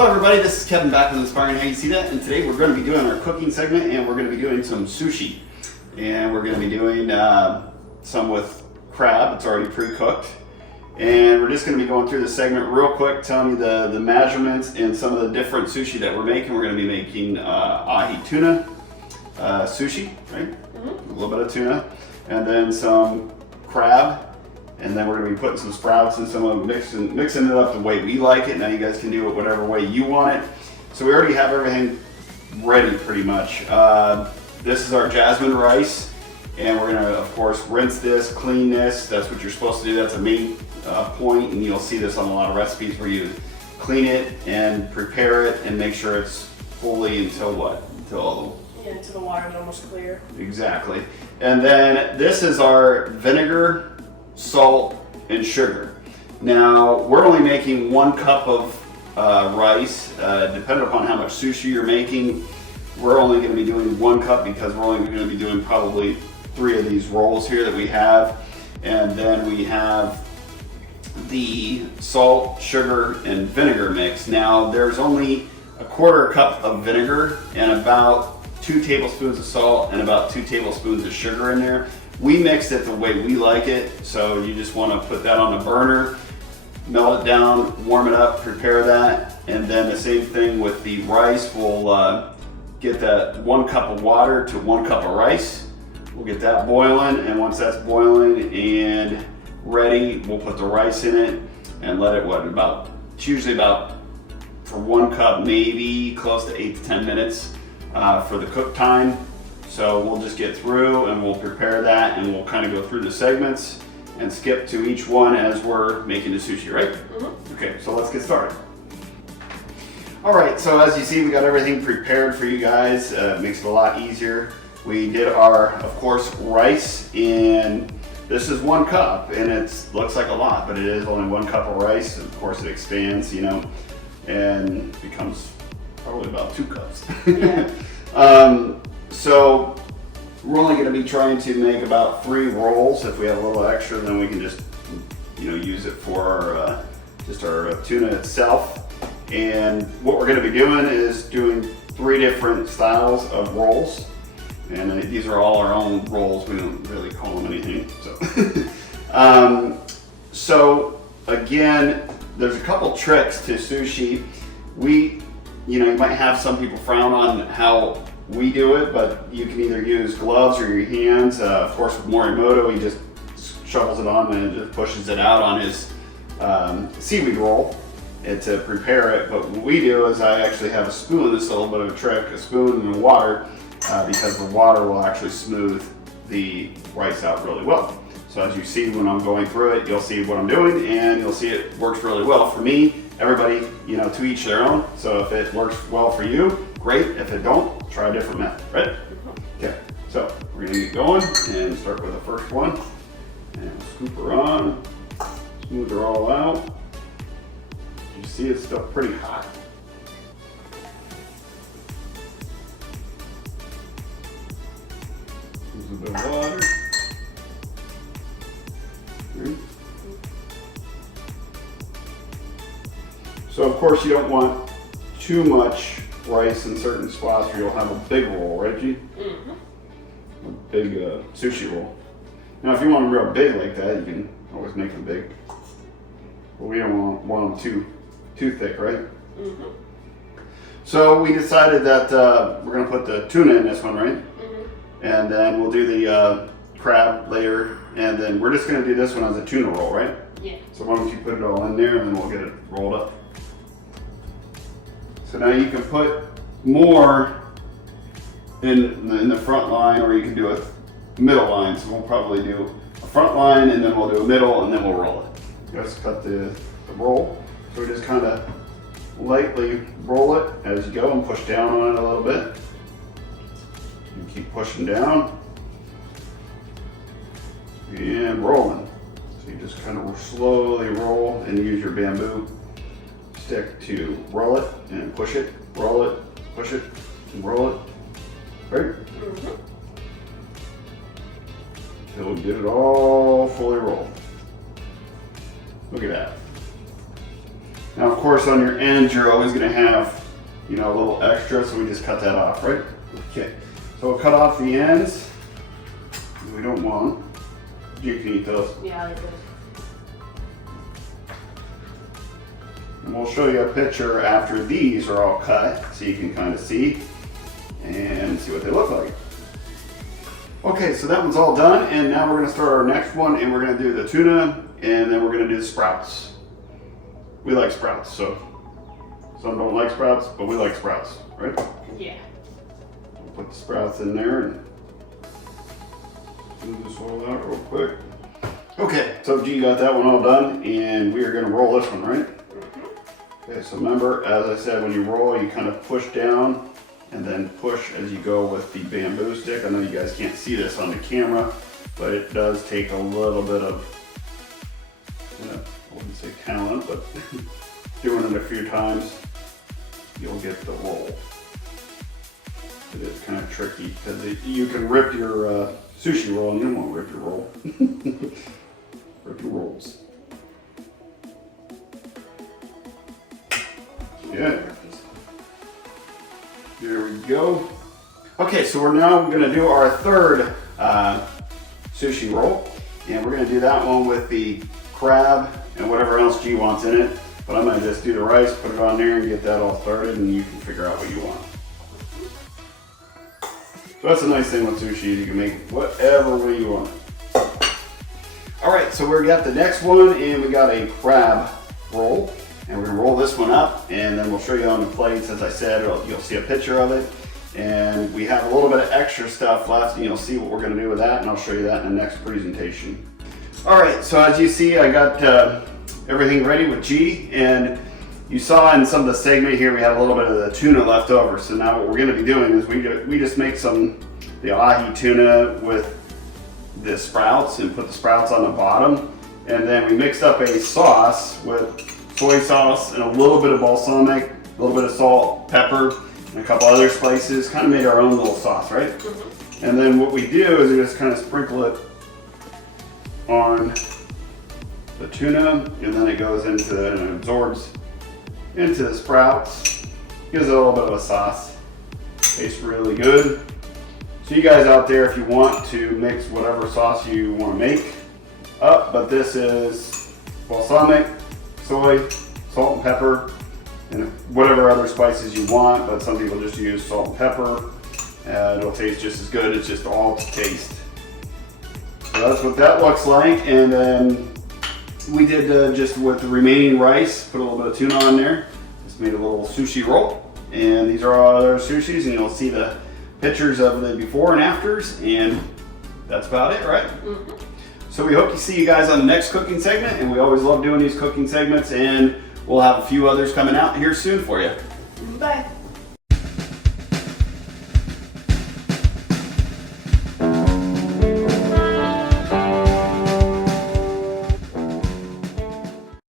Hello everybody, this is Kevin back with Inspiring How You See That, and today we're going to be doing our cooking segment, and we're going to be doing some sushi. And we're going to be doing some with crab. It's already pre-cooked. And we're just going to be going through the segment real quick, telling you the measurements and some of the different sushi that we're making. We're going to be making Ahi Tuna sushi, right? A little bit of tuna, and then some crab. And then we're going to be putting some sprouts and some of mixing it up the way we like it. Now you guys can do it whatever way you want it. So we already have everything ready pretty much. This is our jasmine rice, and we're going to, of course, rinse this, clean this. That's what you're supposed to do. That's a main point, and you'll see this on a lot of recipes where you clean it and prepare it and make sure it's fully until what? Until the water is almost clear. Exactly. And then this is our vinegar, salt, and sugar. Now we're only making 1 cup of rice. Depending upon how much sushi you're making, we're only going to be doing 1 cup because we're only going to be doing probably 3 of these rolls here that we have. And then we have the salt, sugar, and vinegar mix. Now there's only 1/4 cup of vinegar and about 2 tablespoons of salt and about 2 tablespoons of sugar in there. We mixed it the way we like it, so you just want to put that on the burner, melt it down, warm it up, prepare that, and then the same thing with the rice. We'll get that 1 cup of water to 1 cup of rice. We'll get that boiling, and once that's boiling and ready, we'll put the rice in it and let it, it's usually about, for 1 cup, maybe close to 8 to 10 minutes for the cook time. So we'll just get through and we'll prepare that, and we'll kind of go through the segments and skip to each one as we're making the sushi, right? Okay, so let's get started. All right, so as you see, we got everything prepared for you guys. It makes it a lot easier. We did our, of course, rice, and this is 1 cup, and it looks like a lot, but it is only 1 cup of rice. Of course, it expands, and becomes probably about 2 cups. Yeah. So we're only going to be trying to make about 3 rolls. If we have a little extra, then we can just, use it for just our tuna itself. And what we're going to be doing is doing 3 different styles of rolls. And these are all our own rolls. We don't really call them anything. So again, there's a couple tricks to sushi. You might have some people frown on how we do it, but you can either use gloves or your hands. Of course, with Morimoto, he just shovels it on and just pushes it out on his seaweed roll to prepare it. But what we do is I actually have a spoon. This is a little bit of a trick, a spoon and water, because the water will actually smooth the rice out really well. So as you see when I'm going through it, you'll see what I'm doing, and you'll see it works really well for me. Everybody, to each their own. So if it works well for you, great. If it don't, try a different method, right? Okay, so we're gonna get going and start with the first one. And scoop her on, smooth her all out. You see it's still pretty hot. Use a bit of water. So of course you don't want too much rice in certain spots, or you'll have a big roll, right, G? A big sushi roll. Now if you want them real big like that, you can always make them big. But we don't want them too thick, right? So we decided that we're going to put the tuna in this one, right? And then we'll do the crab later, and then we're just going to do this one as a tuna roll, right? Yeah. So why don't you put it all in there, and then we'll get it rolled up. So now you can put more in the front line, or you can do a middle line. So we'll probably do a front line, and then we'll do a middle, and then we'll roll it. Just cut the roll. So we just kind of lightly roll it as you go and push down on it a little bit. You keep pushing down and rolling. So you just kind of slowly roll and use your bamboo stick to roll it and push it, roll it, push it, and roll it. Right? Until we get it all fully rolled. Look at that. Now, of course, on your ends, you're always going to have, you know, a little extra, so we just cut that off, right? Okay, so we'll cut off the ends. We don't want them. You can eat those. Yeah, I like those. And we'll show you a picture after these are all cut, so you can kind of see and see what they look like. Okay, so that one's all done, and now we're going to start our next one, and we're going to do the tuna, and then we're going to do the Sprouts. We like Sprouts, so some don't like Sprouts, but we like Sprouts, right? Yeah. We'll put the Sprouts in there and move this all out real quick. Okay, so G got that one all done, and we are going to roll this one, right? Okay, so remember, as I said, when you roll, you kind of push down and then push as you go with the bamboo stick. I know you guys can't see this on the camera, but it does take a little bit of, I wouldn't say talent, but doing it a few times, you'll get the roll. It is kind of tricky because you can rip your sushi roll, and you don't want to rip your roll. Rip your rolls. Yeah. There we go. Okay, so we're now going to do our third sushi roll, and we're going to do that one with the crab and whatever else G wants in it. But I'm going to just do the rice, put it on there, and get that all started, and you can figure out what you want. So that's the nice thing with sushi, you can make whatever way you want. All right, so we got the next one, and we got a crab roll. And we're gonna roll this one up, and then we'll show you on the plates. As I said, you'll see a picture of it. And we have a little bit of extra stuff left, and you'll see what we're gonna do with that, and I'll show you that in the next presentation. All right, so as you see, I got everything ready with G, and you saw in some of the segment here, we had a little bit of the tuna left over. So now what we're gonna be doing is we just make the ahi tuna with the Sprouts and put the Sprouts on the bottom. And then we mixed up a sauce with soy sauce and a little bit of balsamic, a little bit of salt, pepper, and a couple other spices. Kind of made our own little sauce, right? Mm-hmm. And then what we do is we just kind of sprinkle it on the tuna, and then it goes into and absorbs into the Sprouts. Gives it a little bit of a sauce. Tastes really good. So you guys out there, if you want to mix whatever sauce you want to make up, but this is balsamic, soy, salt and pepper, and whatever other spices you want, but some people just use salt and pepper. It'll taste just as good, it's just all to taste. So that's what that looks like, and then we did just with the remaining rice, put a little bit of tuna on there, just made a little sushi roll, and these are all other sushis, and you'll see the pictures of the before and afters, and that's about it, right? Mm-hmm. So we hope to see you guys on the next cooking segment, and we always love doing these cooking segments, and we'll have a few others coming out here soon for you. Bye.